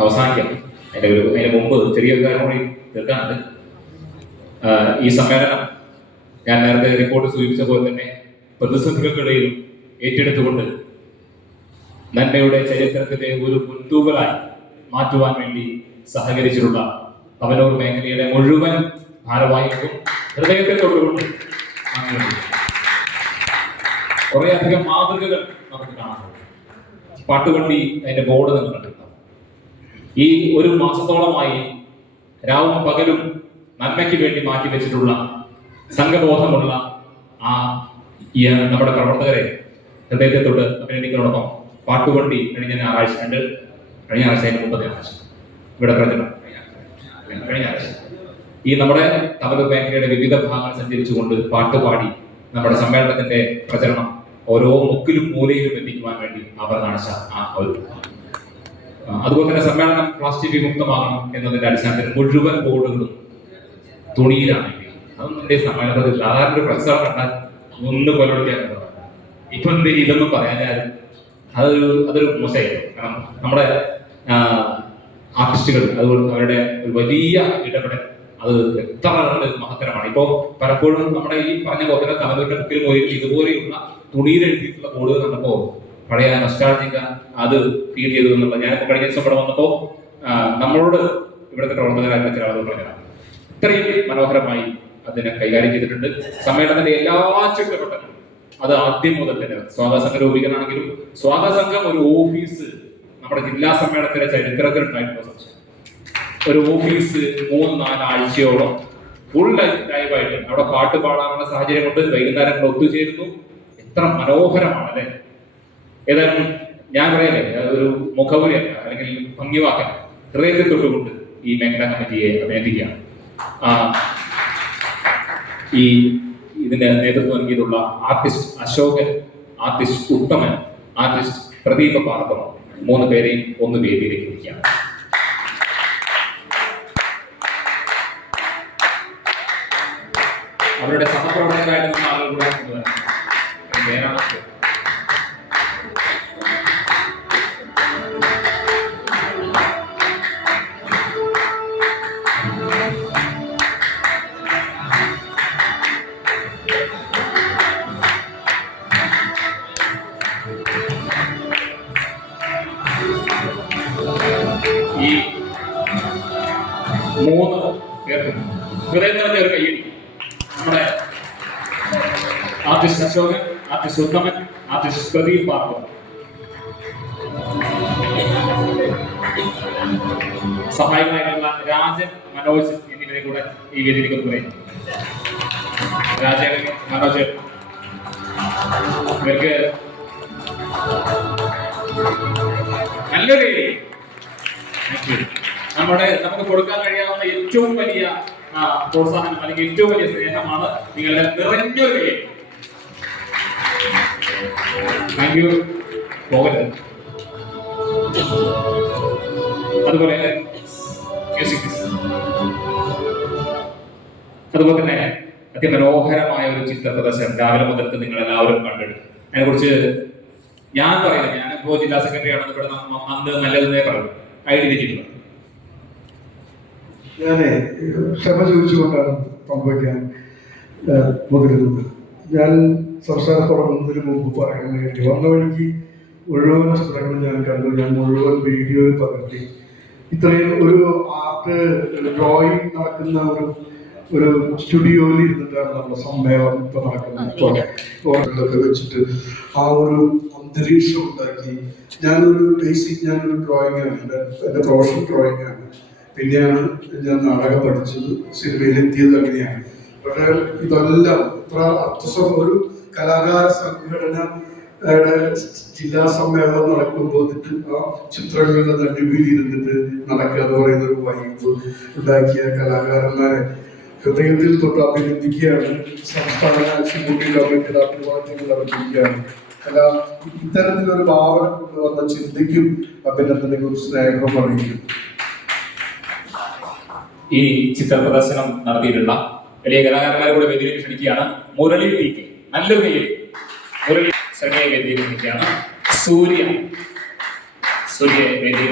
അവസാനിക്കാം. എന്റെ ഒരു അതിന് മുമ്പ് ചെറിയൊരു കാര്യം കൂടി തീർക്കാനുണ്ട്. ഈ സമ്മേളനം ഞാൻ നേരത്തെ റിപ്പോർട്ട് സൂചിപ്പിച്ച പോലെ തന്നെ പ്രതിസന്ധികൾക്കിടയിൽ ഏറ്റെടുത്തുകൊണ്ട് നന്മയുടെ ചരിത്രത്തിലെ ഒരു മുൻതൂവലായി മാറ്റുവാൻ വേണ്ടി സഹകരിച്ചിട്ടുള്ള തവനൂർ മേഖലയുടെ മുഴുവൻ ഭാരവാഹികൾക്കും ഹൃദയത്തിൽ തൊട്ടുകൊണ്ട് കുറേയധികം മാതൃകകൾ നമുക്ക് കാണാം പാട്ടുവണ്ടി അതിന്റെ ബോർഡ് നിങ്ങൾ കണ്ടിട്ടുണ്ടാവും ഈ ഒരു മാസത്തോളമായി രാവും പകലും നന്മയ്ക്ക് വേണ്ടി മാറ്റി വെച്ചിട്ടുള്ള സംഘബോധമുള്ള ആ നമ്മുടെ പ്രവർത്തകരെ ഹൃദയത്തെ തൊട്ട് അഭിനന്ദിക്കുന്നതോടൊപ്പം പാട്ടുവണ്ടി കഴിഞ്ഞ ഞായറാഴ്ച രണ്ട് കഴിഞ്ഞ ആഴ്ച മുപ്പത്തി ആഴ്ച ഇവിടെ പ്രചരണം. കഴിഞ്ഞ ആഴ്ച ഈ നമ്മുടെ തമിഴ് മേഖലയുടെ വിവിധ ഭാഗങ്ങൾ സഞ്ചരിച്ചുകൊണ്ട് പാട്ടുപാടി നമ്മുടെ സമ്മേളനത്തിന്റെ പ്രചരണം ഓരോ മുക്കിലും മൂലയിലും എത്തിക്കുവാൻ വേണ്ടി അവർ കാണിച്ച ആ ഒരു അതുപോലെ തന്നെ സമ്മേളനം പ്ലാസ്റ്റിക് വിമുക്തമാകണം എന്നതിന്റെ അടിസ്ഥാനത്തിൽ മുഴുവൻ ബോർഡുകളും തുണിയിലാണ് അതൊന്നും എന്റെ സമ്മേളനത്തിൽ സാധാരണ ഒരു പ്രസവം കണ്ടാൽ ഒന്ന് കൊലപ്പെടുത്തിയാൽ ഇപ്പൊ ഇതൊന്നും പറയാൻ അതൊരു അതൊരു മോശമായിരുന്നു കാരണം നമ്മുടെ ആർട്ടിസ്റ്റുകൾ അതുപോലെ അവരുടെ ഒരു വലിയ ഇടപെടൽ അത് എത്ര മഹത്തരമാണ്. ഇപ്പോ പലപ്പോഴും നമ്മുടെ ഈ പറഞ്ഞ പോലെ തലവരുടെ ബുക്കിൽ പോയി ഇതുപോലെയുള്ള തുണിയിൽ എഴുതിയിട്ടുള്ള ബോർഡുകൾ കണ്ടപ്പോ പഴയ നസ്റ്റാൾജിക്ക അത് ഫീൽ ചെയ്തു എന്നുള്ള ഞാനിപ്പോൾ കഴിഞ്ഞ ദിവസം ഇവിടെ വന്നപ്പോ നമ്മളോട് ഇവിടുത്തെ പ്രവർത്തകരായിട്ട് ചില ആളുകൾ പറഞ്ഞതാണ്. ഇത്രയും മനോഹരമായി അതിനെ കൈകാര്യം ചെയ്തിട്ടുണ്ട്. സമ്മേളനത്തിന്റെ എല്ലാ ചുറ്റപ്പെട്ടതും അത് ആദ്യം മുതൽ തന്നെ സ്വാഗത സംഘ രൂപീകരണമാണെങ്കിലും സ്വാഗത സംഘം ഒരു ഓഫീസ് നമ്മുടെ ജില്ലാ സമ്മേളനത്തിന്റെ ചരിത്രത്തിൽ ഉണ്ടായിട്ടുള്ള സംശയം. ഒരു ഓഫീസ് മൂന്ന് നാലാഴ്ചയോളം ഫുൾ ലൈവായിട്ട് അവിടെ പാട്ട് പാടാനുള്ള സാഹചര്യം കൊണ്ട് വൈകുന്നേരങ്ങൾ ഒത്തുചേരുന്നു. എത്ര മനോഹരമാണ് അല്ലെ ഏതായാലും ഞാൻ പറയല്ലേ ഒരു മുഖപുരി അല്ലെങ്കിൽ ഭംഗിവാക്കൻ ഹൃദയത്തിൽ തൊട്ടുകൊണ്ട് ഈ മേഖലാ കമ്മിറ്റിയെ അഭിനന്ദിക്കുകയാണ്. ഈ ഇതിന്റെ നേതൃത്വം നൽകിയിട്ടുള്ള artist Ashokan artist Uthaman artist Pradeepa പാർത്തം മൂന്ന് പേരെയും ഒന്ന് വേദിയിലേക്ക് വിളിക്കുകയാണ്. അവരുടെ സഹപ്രവർത്തകരായിട്ട് ആളുകൾ കൂടെ കൊണ്ടുവരാം മൂന്ന് ഹൃദയം നിറഞ്ഞ ഒരു കയ്യടി നമ്മുടെ artist Ashokan artist Uthaman artist Pradeep പാർവം സഹായികളായിട്ടുള്ള രാജൻ മനോജ് എന്നിവരെ കൂടെ ഈ വേദിയിലേക്ക് പറയും രാജൻ മനോജ്. ഇവർക്ക് നല്ലൊരു താങ്ക് you. നമ്മുടെ നമുക്ക് കൊടുക്കാൻ കഴിയാവുന്ന ഏറ്റവും വലിയ പ്രോത്സാഹനം അല്ലെങ്കിൽ ഏറ്റവും വലിയ സ്നേഹമാണ് നിങ്ങളുടെ പോകരുത്. അതുപോലെ അതുപോലെ തന്നെ അതിമനോഹരമായ ഒരു ചിത്ര പ്രദർശനം രാവിലെ മുതൽക്ക് നിങ്ങൾ എല്ലാവരും കണ്ടെടുക്കും അതിനെക്കുറിച്ച് ഞാൻ പറയുന്നത് ഞാനിപ്പോ ജില്ലാ സെക്രട്ടറി ആണെന്ന് ഇവിടെ അന്ന് നല്ലതെന്നേ പറയും ഐഡി തെറ്റിയിട്ടില്ല. ഞാനേ ക്ഷമ ചോദിച്ചുകൊണ്ടാണ് പങ്കുവയ്ക്കാൻ മുതിരുന്നത്. ഞാൻ സംസാരം തുടങ്ങുന്നതിന് മുമ്പ് പറയാൻ വേണ്ടി വന്ന വഴിക്ക് മുഴുവൻ ചിത്രങ്ങൾ ഞാൻ കണ്ടു. ഞാൻ മുഴുവൻ വീഡിയോയിൽ പകർത്തി. ഇത്രയും ഒരു ആർട്ട് ഡ്രോയിങ് നടക്കുന്ന ഒരു ഒരു സ്റ്റുഡിയോയിൽ ഇരുന്നിട്ടാണ് നമ്മുടെ സമ്മേളനം ഇപ്പൊ നടക്കുന്നത്. വെച്ചിട്ട് ആ ഒരു അന്തരീക്ഷം ഉണ്ടാക്കി. ഞാനൊരു ബേസിക് ഞാനൊരു ഡ്രോയിങ് ആണ്. എന്റെ എന്റെ പ്രൊഫഷണൽ ഡ്രോയിങ് ആണ്. പിന്നെയാണ് ഞാൻ നാടകം പഠിച്ചത് സിനിമയിൽ എത്തിയത് അങ്ങനെയാണ്. പക്ഷേ ഇതെല്ലാം ഇത്ര അർത്ഥസം ഒരു കലാകാര സംഘടന ജില്ലാ സമ്മേളനം നടക്കുമ്പോൾ ആ ചിത്രങ്ങളുടെ നടുവിൽ ഇരുന്നിട്ട് നടക്കുക എന്ന് പറയുന്ന ഒരു വൈബ് ഉണ്ടാക്കിയ കലാകാരന്മാരെ ഹൃദയത്തിൽ തൊട്ട് അഭിനന്ദിക്കുകയാണ്. സംസ്ഥാന എക്സിക്യൂട്ടീവ് അഭിവാദ്യങ്ങൾ അഭിനന്ദിക്കുകയാണ് അല്ല ഇത്തരത്തിലൊരു ഭാവന കൊണ്ടുവന്ന ചിന്തയ്ക്കും അഭിനന്ദനങ്ങളും സ്നേഹവും അറിയിക്കും. ഈ ചിത്ര പ്രദർശനം നടത്തിയിട്ടുള്ള വലിയ കലാകാരന്മാരെ കൂടെ വേദിയിലേക്ക് ക്ഷണിക്കുകയാണ് മുരളി ടി കെ. നല്ലൊരു കയ്യിൽ മുരളി ശ്രമയെ വേദിയിലേക്ക് ക്ഷണിക്കുകയാണ് സൂര്യ. സൂര്യ വേദിയിൽ